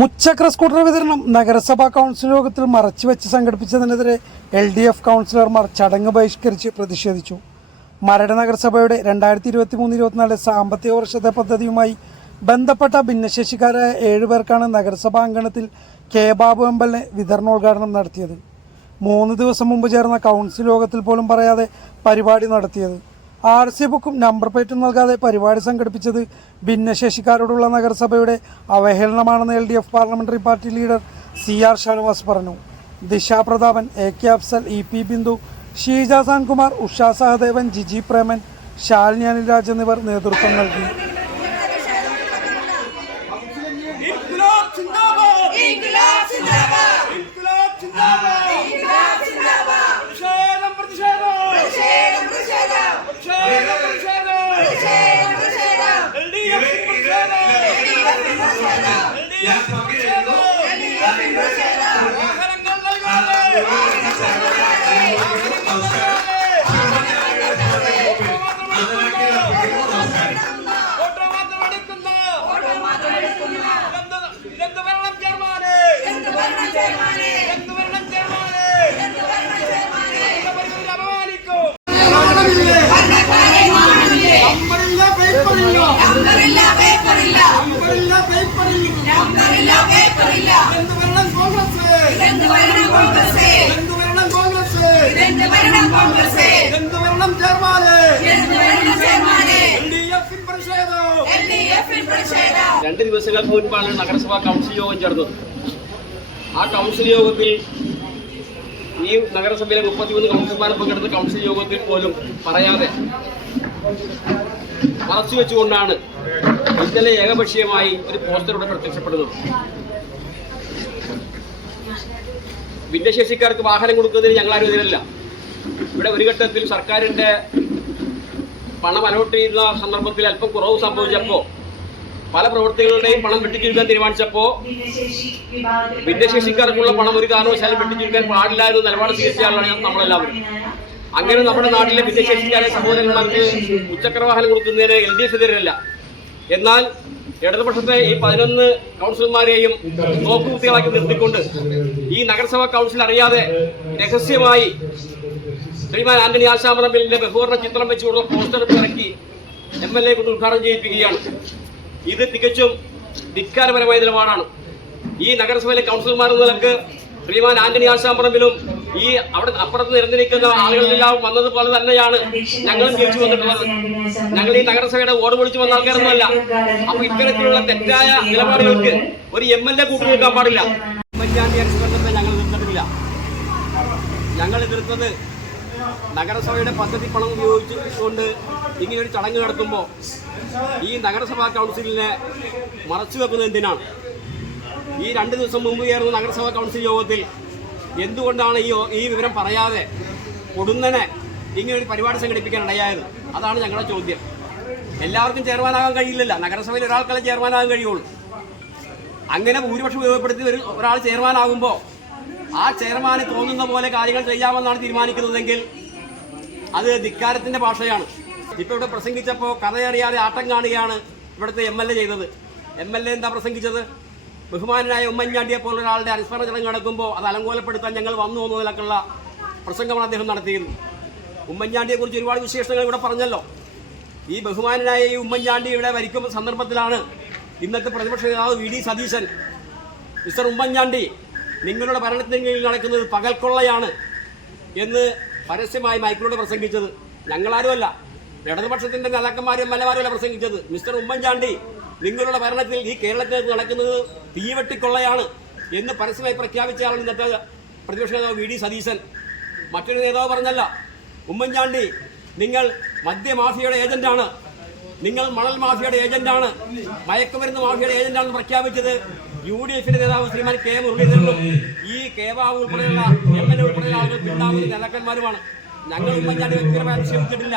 മുച്ചക്ര scooter വിതരണം. നഗരസഭാ council യോഗത്തിൽ മറച്ചുവെച്ച് സംഘടിപ്പിച്ചതിനെതിരെ എൽ ഡി എഫ് കൗൺസിലർമാർ ചടങ്ങ് ബഹിഷ്കരിച്ച് പ്രതിഷേധിച്ചു. മരട് നഗരസഭയുടെ രണ്ടായിരത്തി ഇരുപത്തി മൂന്ന് ഇരുപത്തിനാല് സാമ്പത്തിക വർഷത്തെ പദ്ധതിയുമായി ബന്ധപ്പെട്ട ഭിന്നശേഷിക്കാരായ ഏഴുപേർക്കാണ് നഗരസഭാ അങ്കണത്തിൽ കെ ബാബു എംബലിനെ വിതരണോദ്ഘാടനം നടത്തിയത്. മൂന്ന് ദിവസം മുമ്പ് ചേർന്ന കൗൺസിൽ യോഗത്തിൽ പോലും പറയാതെ പരിപാടി നടത്തിയത്. ആർ സി ബുക്കും നമ്പർ പ്ലേറ്റും നൽകാതെ പരിപാടി സംഘടിപ്പിച്ചത് ഭിന്നശേഷിക്കാരോടുള്ള നഗരസഭയുടെ അവഹേളനമാണെന്ന് L D F parliamentary party leader C R Shanavas പറഞ്ഞു. Disha Prathapan A K Afsal E P Bindu Sheeja Sankumar Usha Sahadevan Jiji Preman Shalini Anilraj എന്നിവർ നേതൃത്വം നൽകി. പേപ്പറില്ല പേപ്പറില്ല. നമ്പറില്ല പേപ്പറില്ല. എന്ത് വരണം കോൺഗ്രസ്? എന്ത് വരണം കോൺഗ്രസ്? എന്ത് വരണം കോൺഗ്രസ്? എന്ത് വരണം കോൺഗ്രസ്? എന്ത് വെള്ളം ചെയർമാനെ? എന്ത് ഭരണം ചെയർമാനെ? രണ്ട് ദിവസങ്ങൾക്ക് മുൻപാണ് നഗരസഭാ കൗൺസിൽ യോഗം ചേർന്നത്. ആ കൗൺസിൽ യോഗത്തിൽ ഈ നഗരസഭയിലെ മുപ്പത്തിമൂന്ന് കൗൺസിലർമാർ പങ്കെടുത്ത കൗൺസിൽ യോഗത്തിൽ പോലും പറയാതെ മറച്ചു വെച്ചുകൊണ്ടാണ് ഇന്നലെ ഏകപക്ഷീയമായി ഒരു പോസ്റ്ററിലൂടെ പ്രത്യക്ഷപ്പെടുന്നത്. ഭിന്നശേഷിക്കാർക്ക് വാഹനം കൊടുക്കുന്നതിന് ഞങ്ങൾ ആരും ഇവിടെ ഒരു ഘട്ടത്തിൽ സർക്കാരിന്റെ പണം അലോട്ട് ചെയ്യുന്ന സന്ദർഭത്തിൽ അല്പം കുറവ് സംഭവിച്ചപ്പോൾ പല പ്രവൃത്തികളുടെയും പണം വെട്ടിച്ചുരുക്കാൻ തീരുമാനിച്ചപ്പോൾ ഭിന്നശേഷിക്കാർക്കുള്ള പണം ഒരു കാരണവശാലും വെട്ടിച്ചുരുക്കാൻ പാടില്ല എന്ന് നിലപാട് സ്വീകരിച്ചാലാണ് നമ്മളെല്ലാവരും. അങ്ങനെ നമ്മുടെ നാട്ടിലെ ഭിന്നശേഷിക്കാരെ സഹോദരന്മാർക്ക് ഉച്ചക്രവാഹനം കൊടുക്കുന്നതിന് എൽ ഡി എഫ് എതിരല്ല. എന്നാൽ ഇടതുപക്ഷത്തെ ഈ പതിനൊന്ന് കൗൺസിലർമാരെയും നോക്കുകുത്തികളാക്കി നിർത്തിക്കൊണ്ട് ഈ നഗരസഭാ കൗൺസിൽ അറിയാതെ രഹസ്യമായി ശ്രീമാൻ ആന്റണി ആശാമറമ്പിലിന്റെ ബഹുവർണ ചിത്രം വെച്ചുകൊണ്ടുള്ള പോസ്റ്റർ ഇറക്കി എം എൽ എ കൊണ്ട് ഉദ്ഘാടനം ചെയ്യിപ്പിക്കുകയാണ്. ഇത് തികച്ചും ധിക്കാരപരമായ നിലപാടാണ്. ഈ നഗരസഭയിലെ കൗൺസിലർമാർ നിലയ്ക്ക് ശ്രീമാൻ ആന്റണി ആശാമ്പറമ്പിലും ഈ അവിടെ അപ്പുറത്ത് നിരന്നിരിക്കുന്ന ആളുകളെല്ലാം വന്നത് പോലെ തന്നെയാണ് ഞങ്ങളും തിരിച്ചു വന്നിട്ടുള്ളത്. ഞങ്ങൾ ഈ നഗരസഭയുടെ ഓട് വിളിച്ചു വന്ന ആൾക്കാരൊന്നുമല്ല. അപ്പൊ ഇത്തരത്തിലുള്ള തെറ്റായ നിലപാടുകൾക്ക് ഒരു എം എൽ എ കൂട്ടി നിൽക്കാൻ പാടില്ല. ഞങ്ങൾ എതിർത്തിട്ടില്ല. ഞങ്ങൾ എതിർത്തത് നഗരസഭയുടെ പദ്ധതി പണം ഉപയോഗിച്ചുകൊണ്ട് ഒരു ചടങ്ങ് നടത്തുമ്പോൾ ഈ നഗരസഭാ കൗൺസിലിനെ മറച്ചു വെക്കുന്നത് എന്തിനാണ്? ഈ രണ്ട് ദിവസം മുമ്പ് ചേർന്ന നഗരസഭാ കൗൺസിൽ യോഗത്തിൽ എന്തുകൊണ്ടാണ് ഈ ഈ വിവരം പറയാതെ കൊടുന്നനെ ഇങ്ങനെ ഒരു പരിപാടി സംഘടിപ്പിക്കാൻ ഇടയായത്? അതാണ് ഞങ്ങളുടെ ചോദ്യം. എല്ലാവർക്കും ചെയർമാനാകാൻ കഴിയില്ലല്ല. നഗരസഭയിൽ ഒരാൾക്കല്ലേ ചെയർമാനാകാൻ കഴിയുള്ളൂ. അങ്ങനെ ഭൂരിപക്ഷം ഉപയോഗപ്പെടുത്തി ഒരു ഒരാൾ ചെയർമാനാകുമ്പോൾ ആ ചെയർമാന് തോന്നുന്ന പോലെ കാര്യങ്ങൾ ചെയ്യാമെന്നാണ് തീരുമാനിക്കുന്നതെങ്കിൽ അത് ധിക്കാരത്തിന്റെ ഭാഷയാണ്. ഇപ്പൊ ഇവിടെ പ്രസംഗിച്ചപ്പോൾ കഥയറിയാതെ ആട്ടം കാണുകയാണ് ഇവിടുത്തെ എം എൽ എ ചെയ്തത്. എം എൽ എ എന്താ പ്രസംഗിച്ചത്? ബഹുമാനായ ഉമ്മൻചാണ്ടിയെ പോലുള്ള ഒരാളുടെ അനുസ്മരണ ചടങ്ങ് നടക്കുമ്പോൾ അത് അലങ്കോലപ്പെടുത്താൻ ഞങ്ങൾ വന്നു എന്നതിലൊക്കെയുള്ള പ്രസംഗമാണ് അദ്ദേഹം നടത്തിയത് ഉമ്മൻചാണ്ടിയെ കുറിച്ച് ഒരുപാട് വിശേഷങ്ങൾ ഇവിടെ പറഞ്ഞല്ലോ. ഈ ബഹുമാനായ ഈ ഉമ്മൻചാണ്ടി ഇവിടെ ഭരിക്കുന്ന സന്ദർഭത്തിലാണ് ഇന്നത്തെ പ്രതിപക്ഷ നേതാവ് V D Satheesan. Mister Oommen Chandy നിങ്ങളുടെ ഭരണത്തിന് കീഴിൽ നടക്കുന്നത് പകൽക്കൊള്ളയാണ് എന്ന് പരസ്യമായി മൈക്കിലൂടെ പ്രസംഗിച്ചത്. ഞങ്ങളാരുമല്ല ഇടതുപക്ഷത്തിന്റെ നേതാക്കന്മാരും മലവാരുമല്ല പ്രസംഗിച്ചത്. മിസ്റ്റർ ഉമ്മൻചാണ്ടി നിങ്ങളുടെ ഭരണത്തിൽ ഈ കേരളത്തിൽ നടക്കുന്നത് തീവെട്ടിക്കൊള്ളയാണ് എന്ന് പരസ്യമായി പ്രഖ്യാപിച്ചയാളാണ് ഇന്നത്തെ പ്രതിപക്ഷ നേതാവ് വി ഡി സതീശൻ. മറ്റൊരു നേതാവ് പറഞ്ഞല്ല ഉമ്മൻചാണ്ടി നിങ്ങൾ മദ്യമാഫിയയുടെ ഏജന്റാണ് നിങ്ങൾ മണൽ മാഫിയയുടെ ഏജന്റാണ് മയക്കുമരുന്ന് മാഫിയയുടെ ഏജന്റാണെന്ന് പ്രഖ്യാപിച്ചത് യു ഡി എഫിന്റെ നേതാവ് ശ്രീമാൻ കെ മുരളീധരനും ഈ കേവാവ് ഉൾപ്പെടെയുള്ള എം എൽ എ ഉൾപ്പെടെയുള്ള ആളുകൾ നേതാക്കന്മാരുമാണ്. ഞങ്ങൾ ഉമ്മൻചാണ്ടി വ്യക്തിപരമായി നിക്ഷേപിച്ചിട്ടില്ല